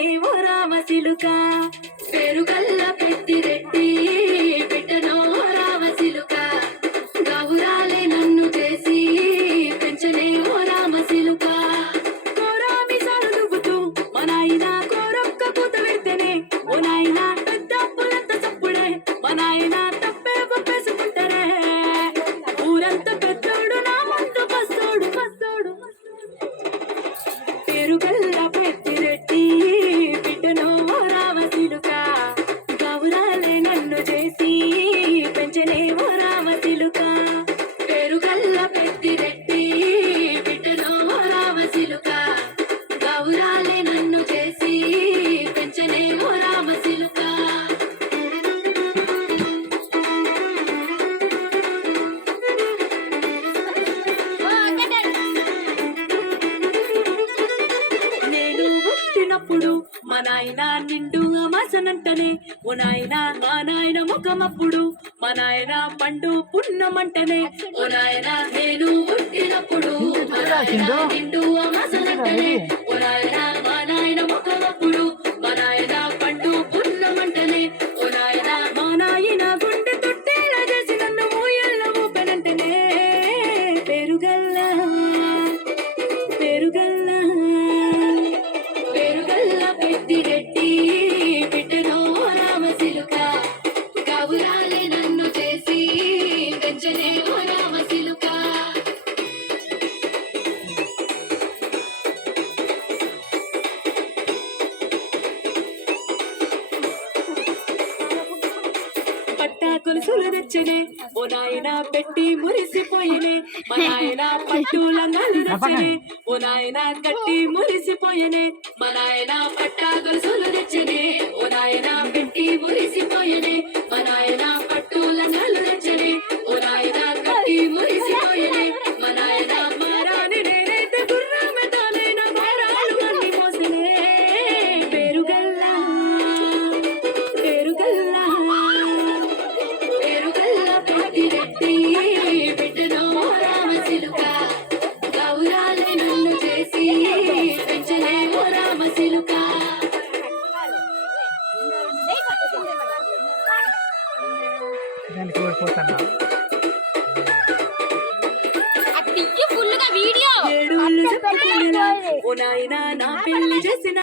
పెంచనే ఓ రామచిలుక పేరుగల్ల పెద్దిరెడ్డి బిడ్డనో రామచిలుక గౌరాలే నన్ను చేసి పెంచనే ఓ రామచిలుక కోరామి సాలు నువ్వుతూ మా నాయన కోరొక్క కూత పెడితేనే ఓ నాయన పెద్ద అప్పులంత చప్పుడే మా నాయన తప్పే ఒప్పేసుకుంటారే ఊరంతా పెద్దోడు నా ముందు పస్తోడు పస్తోడు పేరుగల్ల పెద్దిరెడ్డి బిడ్డనో రామచిలుక గౌరాలే నన్ను చేసి పెంచనే ఓ రామచిలుక పేరుగల్ల పెద్దిరెడ్డి బిడ్డనో రామచిలుక గౌరాలే నన్ను చేసి పెంచనే ఓ రామచిలుక నేను పుట్టినప్పుడు మా నాయన నిండు అమాసనంటనే ఓ నాయన మా నాయన ముఖమప్పుడు మా నాయన పండు పున్నమంటనే ఓ నాయన నేను పుట్టినప్పుడు మా నాయన నిండు అమాసనంటనే ఓ నాయన మా నాయన ముఖమప్పుడు మా నాయన పండు పున్నమంటనే ఓ నాయన మా నాయన గుండె తొట్టేలా చేసి నన్ను ఊయల్ల ఊపెనంటనే పేరుగల్ల పేరుగల్ల పేరుగల్ల పెద్దిరెడ్డి బిడ్డనో రామచిలుక గౌరాలే నన్ను చేసి పెంచనే ఓ రామచిలుక పట్టా కొలుసులు నచ్చనే ఓ నాయన పెట్టి మురిసిపోయినే మా నాయన పట్టు లంగాలు నచ్చనే ఓ నాయన కట్టి మురిసిపోయనే మా నాయన పట్టా కొలుసులు నచ్చనే ఓ నాయన పెట్టి మురిసిపోయనే మా నాయన పట్టు లంగాలు నచ్చనే ఓ నాయన కట్టి మురిసిపోయనే మా నాయన మారాని నేనైతే గుర్రమే తానైన భారాలు అన్ని మోసనే పేరుగల్ల పేరుగల్ల పేరుగల్ల పెద్దిరెడ్డి బిడ్డనో రామచిలుక గౌరాలే నన్ను చేసి పెంచనే ఓ రామచిలుక ఏడు ఓ నాయన నా పెళ్లి చేసిన